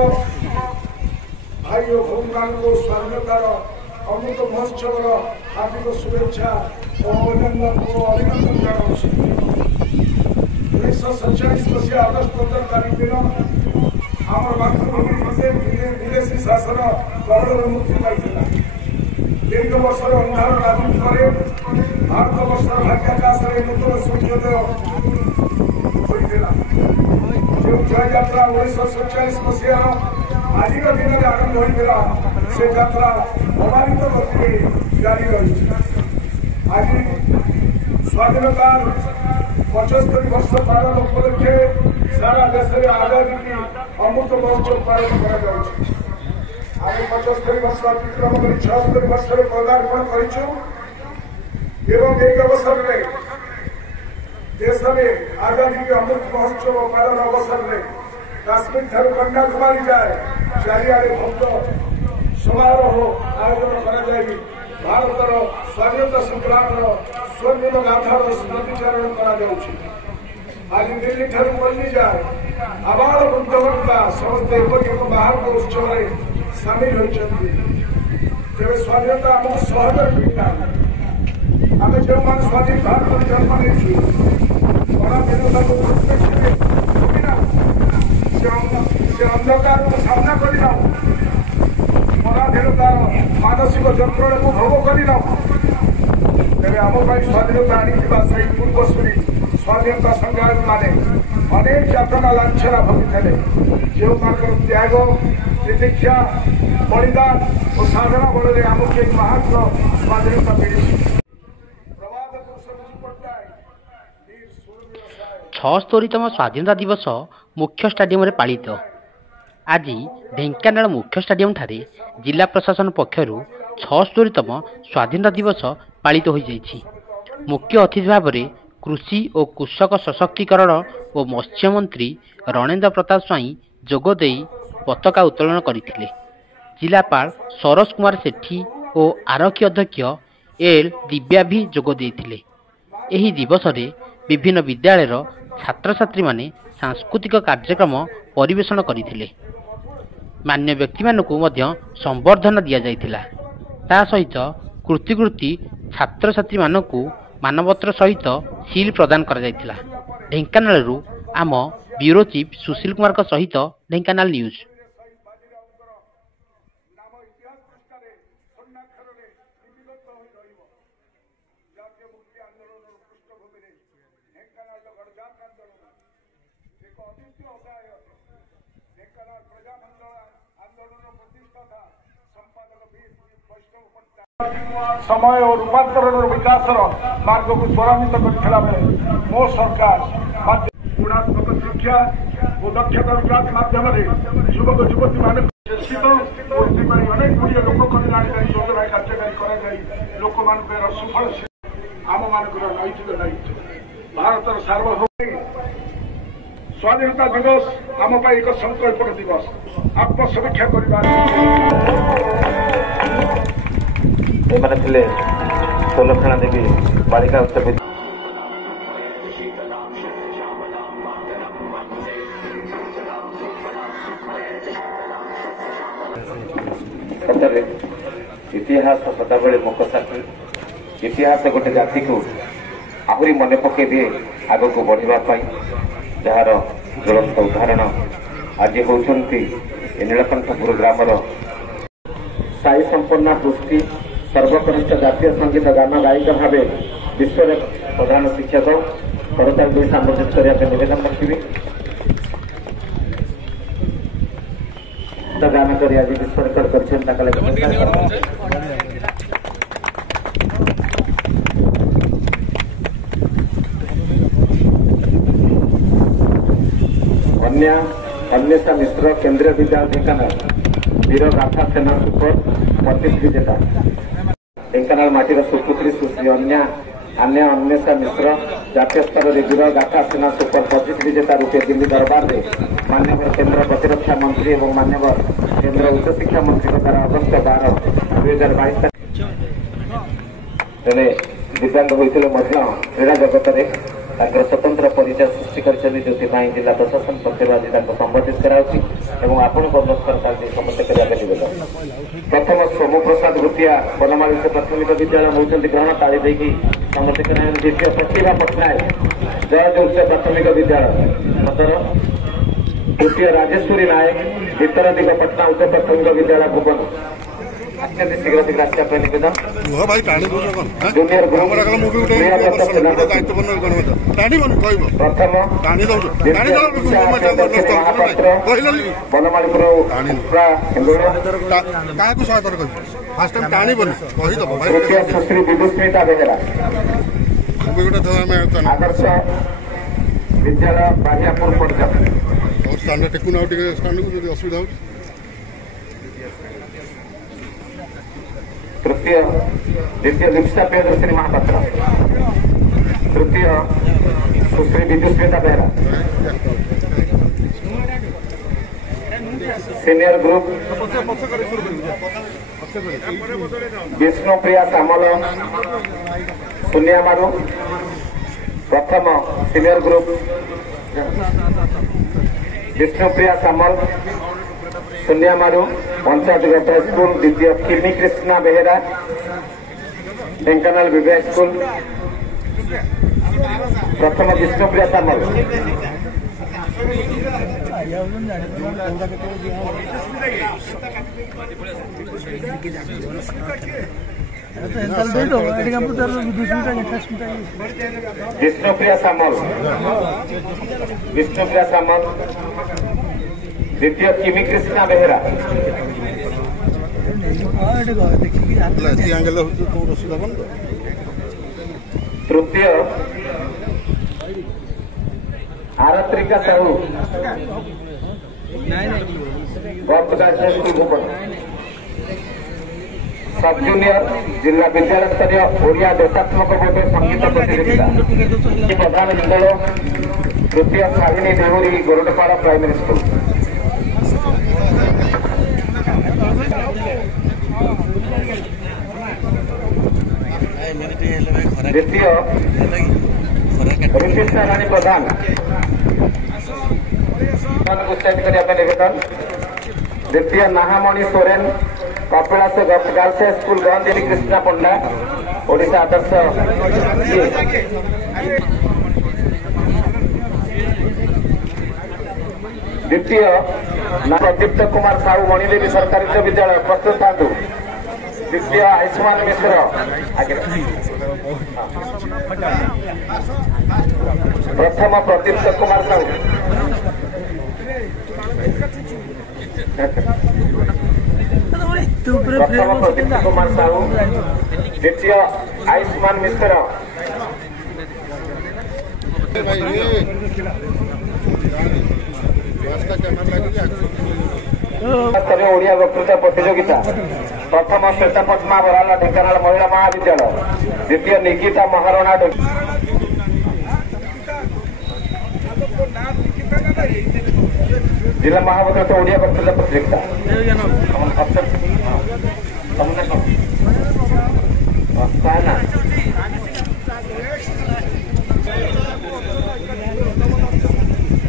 भाई और भूमि स्वाधीनतार अमृत महोत्सव हार्दिक शुभेच्छा और अभिनंदन जनाऊँ। 1947 मसीहा अगस्त 15 तारीख दिन आम मातृभूमि विदेशी शासन कबल मुक्ति पाई। दीर्घ वर्षर अंधार राजनीति पर भारत वर्षर भाग्याकाश नूतन सूर्योदय होता। जो जययात्रा 1947 मसीहार आज दिन में आरंभ होता से यात्रा अबाधित गति जारी रही। आज स्वाधीनतार 75 वर्ष पालन उपलक्षे सारा देश में आजादी की अमृत महोत्सव पालन करा। 75 वर्ष अतिक्रम कर 76 वर्ष पदार्पण कर अवसर में देश में आजादी के अमृत महोत्सव पालन अवसर में काश्मीर ठार कन्याकुमारी जाए चारिआडे भव्य समारोह आयोजन करा। भारतर स्वाधीनता संग्राम स्वर्णिम गाथार स्मृतिचारण करा। आज दिल्ली ठार दिल्ली जाए आबाल वृद्ध वनिता समस्त एक महान उत्सव में सामिल होती। तेरे स्वाधीनता आमको सहजरे मिलना। आम जो मैंने स्वाधीन भारत जन्म नहीं पराधीनता को अंधकार को सामना कर पराधीनतार मानसिक जंत्रणा को भोग कर आम स्वाधीनता आनी पूर्वसूरी स्वाधीनता संग्रामी माने अनेक यातना लाछना भोगी जो त्याग प्रतीक्षा बलिदान और साधना बल में आमको एक महात्म स्वाधीनता मिली। 76तम स्वाधीनता दिवस मुख्य स्टाडियम रे पालित। आज ढेंकानाल मुख्य स्टाडियम ठारे जिला प्रशासन पक्षरु 76तम स्वाधीनता दिवस पालित हो जाइछि। मुख्य अतिथि भाव में कृषि और कृषक सशक्तिकरण और मत्स्य मंत्री रणेन्द्र प्रताप स्वाई जोगदे पताका उत्तोलन करथिले। जिलापाल सरोज कुमार सेठी और आरक्षी अध्यक्ष एल दिव्या भी जोग देथिले। एही दिवस रे विभिन्न विद्यालयर छात्र छात्री माने सांस्कृतिक कार्यक्रम परिवेषण करथिले। मान्य व्यक्ति मानकु मध्य संबर्धना दिया जाइथिला। ता सहित कृति छात्र छात्री मानकु मानपत्र सहित सील प्रदान करा जाइथिला। ढेंकानालरू आम ब्यूरो चीफ सुशील कुमार का सहित ढेंकानाल न्यूज। समय और रूपांतरण विकास मार्ग को त्वरान्वित कर मो सरकार गुणात्मक शिक्षा और दक्षता विकास माध्यम युवक युवती मान शिक्षित अनेक गुड़िया लोक कल्याण योजना कार्यकारी कर लोक मान सुफल आम मान नैतिक दायित्व भारतर सार्वभौम स्वाधीनता दिवस आम एक संकल्प दिवस आत्मसमीक्षा कर सोलखाणा देवी बालिका उच्च विद्यालय इतिहास सदाबले मुखसाक्षी। इतिहास गोटे जाति को आहरी मन पकई दिए आग को बढ़ाई जार ज्वलंत उदाहरण आज होती नीलकंठपुर ग्रामर साई संपन्ना पुष्टि सर्वकनिष्ठ जातीय संगीत गान गायिका भाव विश्व प्रधान शिक्षक करताल दुई संबोधित करने निवेदन रखी गान कर आज विश्व रेकर्ड कर अन्वेषा मिश्र केंद्रीय विद्यालय ढेंकानाल वीर गाथा सेना सुपर 25 विजेता। ढेंकानाल माटीर सुपुत्री सुश्री अन्वेषा मिश्र जातीय स्तर में वीर गाथा सेना सुपर 25 विजेता रूपे दिल्ली दरबार में माननीय केंद्र प्रतिरक्षा मंत्री और माननीय केंद्र उच्च शिक्षा मंत्री द्वारा अगस्त 12, 2022 जड़े दिव्यांग होते क्रीड़ा जगत में स्वतंत्र परिचय सृष्टि कर जिला प्रशासन पक्ष आज संबोधित कराऊँ आपण समस्त करने प्रथम सोमु प्रसाद भूतिया बनमाली प्राथमिक विद्यालय नौ ग्रहण ताली देकी समस्त कराया। द्वितीय प्रतिभा पट्टनायक जज उच्च प्राथमिक विद्यालय सतर। तृतीय राजेश्वरी नायक वितर दिग पटना उच्च प्राथमिक विद्यालय भुवन। अत्यंत शीघ्र शीघ्र आसापे निवेदन जूनियर प्रथम महापात्र बनमालीपुर तृतीय सुश्री विदुस्मिता बेहेरा आदर्श विद्यालय बाहियापुर पर्यटन। असुविधा तृतीय द्वितीय दीक्षा प्रियदर्शिनी महापात्र। तृतीय सुश्री विदुस्मिता बेहरा। सीनियर ग्रुप विष्णुप्रिया सामल सुनियामारू। प्रथम सीनियर ग्रुप विष्णुप्रिया सामल सुनियामारू पंचायत गवर्नमेंट स्कूल। द्वितीय किमी कृष्णा बेहेरा ढेंकानाल विवेक स्कूल। प्रथम विष्णुप्रिया सामल। विष्णुप्रिया सामल द्वितीय किमी कृष्णा बेहेरा। तृतीय आरत्रिका साहू भुवन। सब जूनियर जिला विद्यालय स्तरीय ओडिया देशात्मक बोध संगीत प्रतियोगिता प्रधान मंडल। तृतीय शालिनी देहुरी गोरडपाड़ा प्राइमरी स्कूल। द्वितीय ऋतिष्णा राणी प्रधान उत्साहित करने निवेदन। द्वितीय नाहामणि सोरेन कपिलास गर्ल्स स्कूल गंदेरी कृष्णा पंडा ओडिशा आदर्श। द्वितीय प्रदीप्त कुमार साहू मणिदेवी सरकारी उच्च विद्यालय प्रस्तुत था। द्वितीय आयुष्मान मिश्र प्रथम प्रदीप्त कुमार साहू। प्रथम प्रदीप्त कुमार साहू। द्वितीय आयुष्मान मिश्र। स्तरीय ओडिया वक्तृता प्रतियोगिता प्रथम श्वेता पद्मा बराला ढेंकानाल महिला महाविद्यालय। द्वितीय निकिता महाराणा जिला महाविद्यालय ओडिया वक्तृता प्रतियोगिता।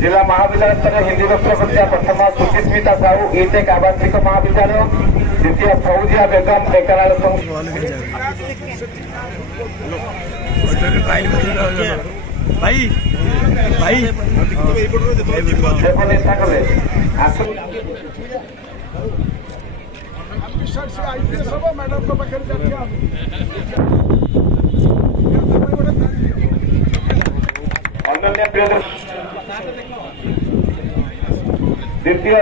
जिला महाविद्यालय स्तरीय हिंदी वक्तृता प्रथम सुचिस्मिता साहू ईटेक आवासिक महाविद्यालय। द्वितीय फौजिया बेगम ढेंकानाल। अनन्या प्रियदर्शनी। द्वितीय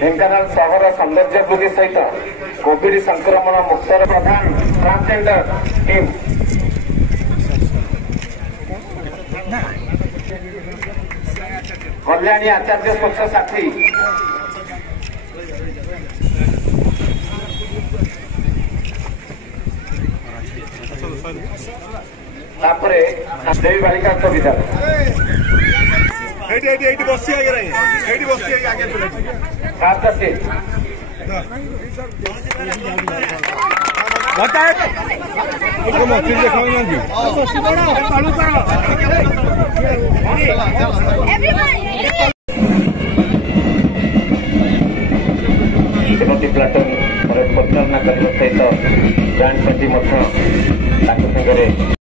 ढेंकानाल सहर सौंदर्य वृद्धि सहित कोविड संक्रमण मुक्तर प्रधान ट्रांसजेंडर टीम। कल्याणी आचार्य स्वच्छ साथी। देवी बालिका विद्यालय। प्लाटून परिचालना करने सहित बैंड पार्टी साଙ୍ଗरे